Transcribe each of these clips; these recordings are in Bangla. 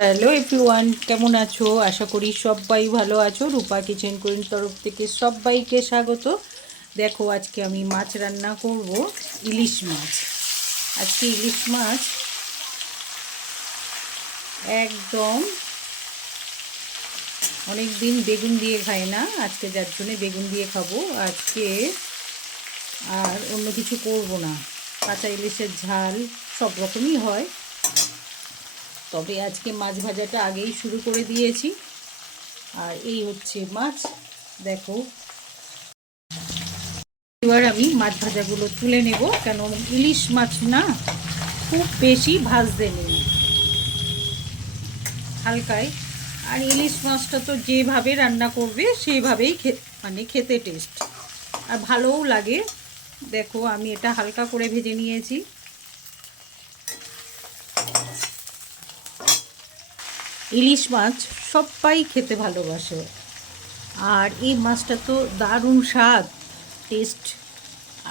হ্যালো এভরিওয়ান কেমন আছো? আশা করি সবাই ভালো আছো। রূপা কিচেন কুইন তরফ থেকে সবাইকে স্বাগত। দেখো, আজকে আমি মাছ রান্না করব, ইলিশ মাছ। আজকে ইলিশ মাছ একদম অনেক দিন বেগুন দিয়ে খাই না, আজকে যার জন্যে বেগুন দিয়ে খাব। আজকে আর অন্য কিছু করব না। কাঁচা ইলিশের ঝাল সব রকমই হয়। তবে আজকে মাছ ভাজাটা আগেই শুরু করে দিয়েছি। আর এই হচ্ছে মাছ, দেখো। এবার আমি মাছ ভাজাগুলো তুলে নেব কেন ইলিশ মাছ না খুব বেশি ভাজতে নেই। হালকায়। আর ইলিশ মাছটা তো যেভাবে রান্না করবে, সেভাবেই মানে খেতে টেস্ট আর ভালোও লাগে। দেখো, আমি এটা হালকা করে ভেজে নিয়েছি। ইলিশ মাছ সবাই খেতে ভালোবাসে। আর এই মাছটা তো দারুণ স্বাদ টেস্ট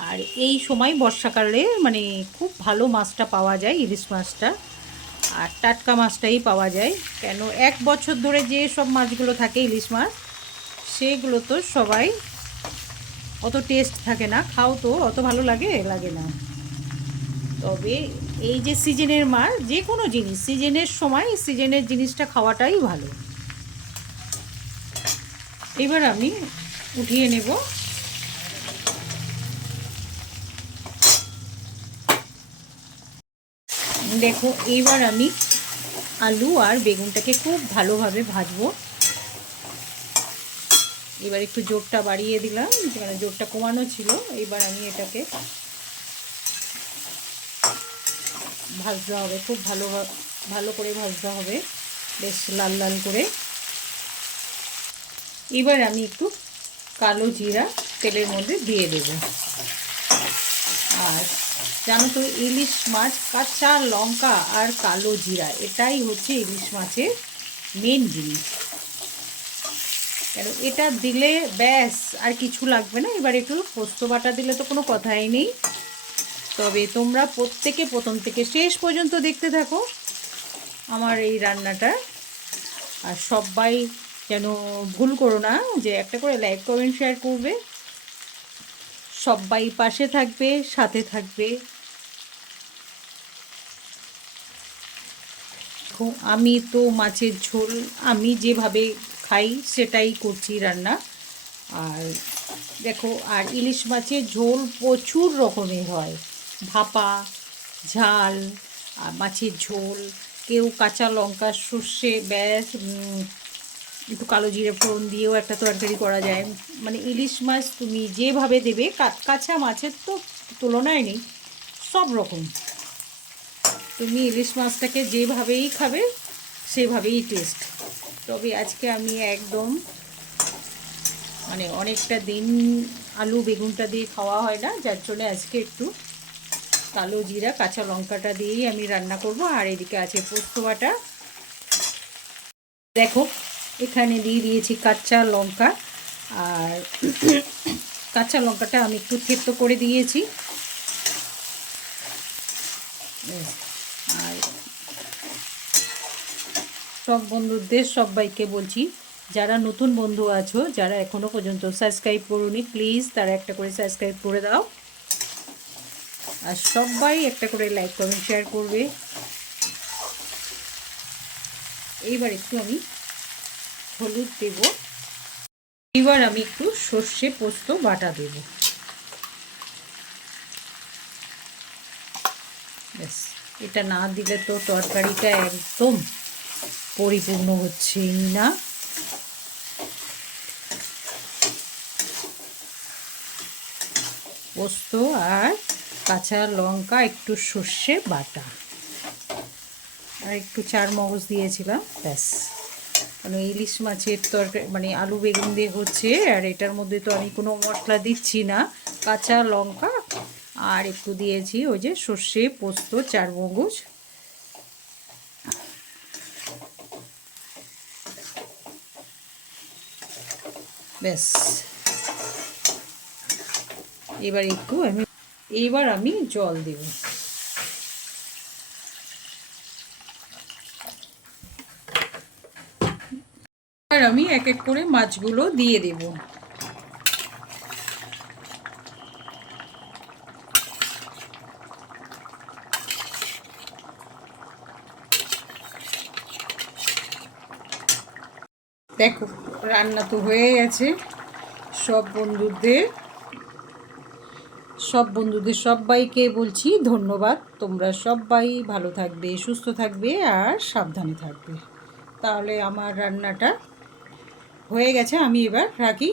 আর এই সময় বর্ষাকালে মানে খুব ভালো মাছটা পাওয়া যায় ইলিশ মাছটা। আর টাটকা মাছটাই পাওয়া যায়। কেন এক বছর ধরে যে সব মাছগুলো থাকে ইলিশ মাছ, সেগুলো তো সবাই, অত টেস্ট থাকে না। খাও তো, অত ভালো লাগে লাগে না। তবে এই যে সিজনের মাছ যে কোনো জিনিস, সিজনের সময় সিজনের জিনিসটা খাওয়াটাই ভালো। এবার আমি উঠিয়ে নেব। দেখো, এইবার আমি আলু আর বেগুনটাকে খুব ভালোভাবে ভাজবো। এবার একটু জোরটা বাড়িয়ে দিলাম মানে জোরটা কমানো ছিল। এবার আমি এটাকে ভাজতে হবে, খুব ভালো ভালো করে ভাজতে হবে, বেশ লাল লাল করে। এবার আমি একটু কালো জিরা তেলের মধ্যে দিয়ে দেব। আর জানো তো, ইলিশ মাছ, কাঁচা লঙ্কা আর কালো জিরা, এটাই হচ্ছে ইলিশ মাছের মেন জিনিস। কেন, এটা দিলে ব্যাস, আর কিছু লাগবে না। এবার একটু পোস্ত বাটা দিলে তো কোনো কথাই নেই। তবে তোমরা প্রত্যেকে প্রথম থেকে শেষ পর্যন্ত দেখতে থাকো আমার এই রান্নাটা। আর সবাই যেন ভুল করো না, যে একটা করে লাইক কমেন্ট শেয়ার করবে। সবাই পাশে থাকবে, সাথে থাকবে। আমি তো মাছের ঝোল, আমি যেভাবে খাই সেটাই করছি রান্না। আর দেখো, আর ইলিশ মাছের ঝোল প্রচুর রকমের হয়। ভাপা, ঝাল মাছের ঝোল, কেউ কাঁচা লঙ্কা, সর্ষে, ব্যাস একটু কালো জিরে ফোড়ন দিয়েও একটা তরকারি করা যায়। মানে ইলিশ মাছ তুমি যেভাবে দেবে কাঁচা মাছের তো তুলনায় নেই, সব রকম। তুমি ইলিশ মাছটাকে যেভাবেই খাবে, সেভাবেই টেস্ট তবে আজকে আমি একদম মানে অনেকটা দিন আলু বেগুনটা দিয়ে খাওয়া হয় না, যার জন্য আজকে একটু কালো জিরা, কাঁচা লঙ্কাটা দিয়েই আমি রান্না করব। আর এদিকে আছে পোস্ত বাটা। দেখো, এখানে দিয়ে দিয়েছি কাঁচা লঙ্কা। আর কাঁচা লঙ্কাটা আমি একটু থেত্ত করে দিয়েছি। আর সব বন্ধুদের সবাইকে বলছি, যারা নতুন বন্ধু আছো, যারা এখনও পর্যন্ত সাবস্ক্রাইব করুনি, প্লিজ তারা একটা করে সাবস্ক্রাইব করে দাও। আর সবাই একটা করে লাইক কমেন্ট শেয়ার করবে। এইবার একটু আমি হলুদ দেব। এবার আমি একটু সর্ষে পোস্ত বাটা দেব। ব্যাস, এটা না দিলে তো তরকারিটা একদম পরিপূর্ণ হচ্ছেই না। পোস্ত আর কাঁচা লঙ্কা, একটু সর্ষে বাটা। আর একটু চার মগজ দিয়েছিলাম, ব্যাস। মানে ইলিশ মাছের তরকারি মানে আলু বেগুন দিয়ে হচ্ছে, আর এটার মধ্যে তো আমি কোনো মশলা দিচ্ছি না। কাঁচা লঙ্কা, আর একটু দিয়েছি ওই যে সর্ষে, পোস্ত চার মগজ ব্যাস। এবার একটু আমি, এইবার আমি জল দেব। আর আমি এক এক করে মাছগুলো দিয়ে দেব। দেখো, রান্না তো হয়ে গেছে। সব বন্ধুদের সব বন্ধুদের সবাইকে বলছি ধন্যবাদ। তোমরা সবাই ভালো থাকবে, সুস্থ থাকবে আর সাবধানে থাকবে। তাহলে আমার রান্নাটা হয়ে গেছে। আমি এবার রাখি।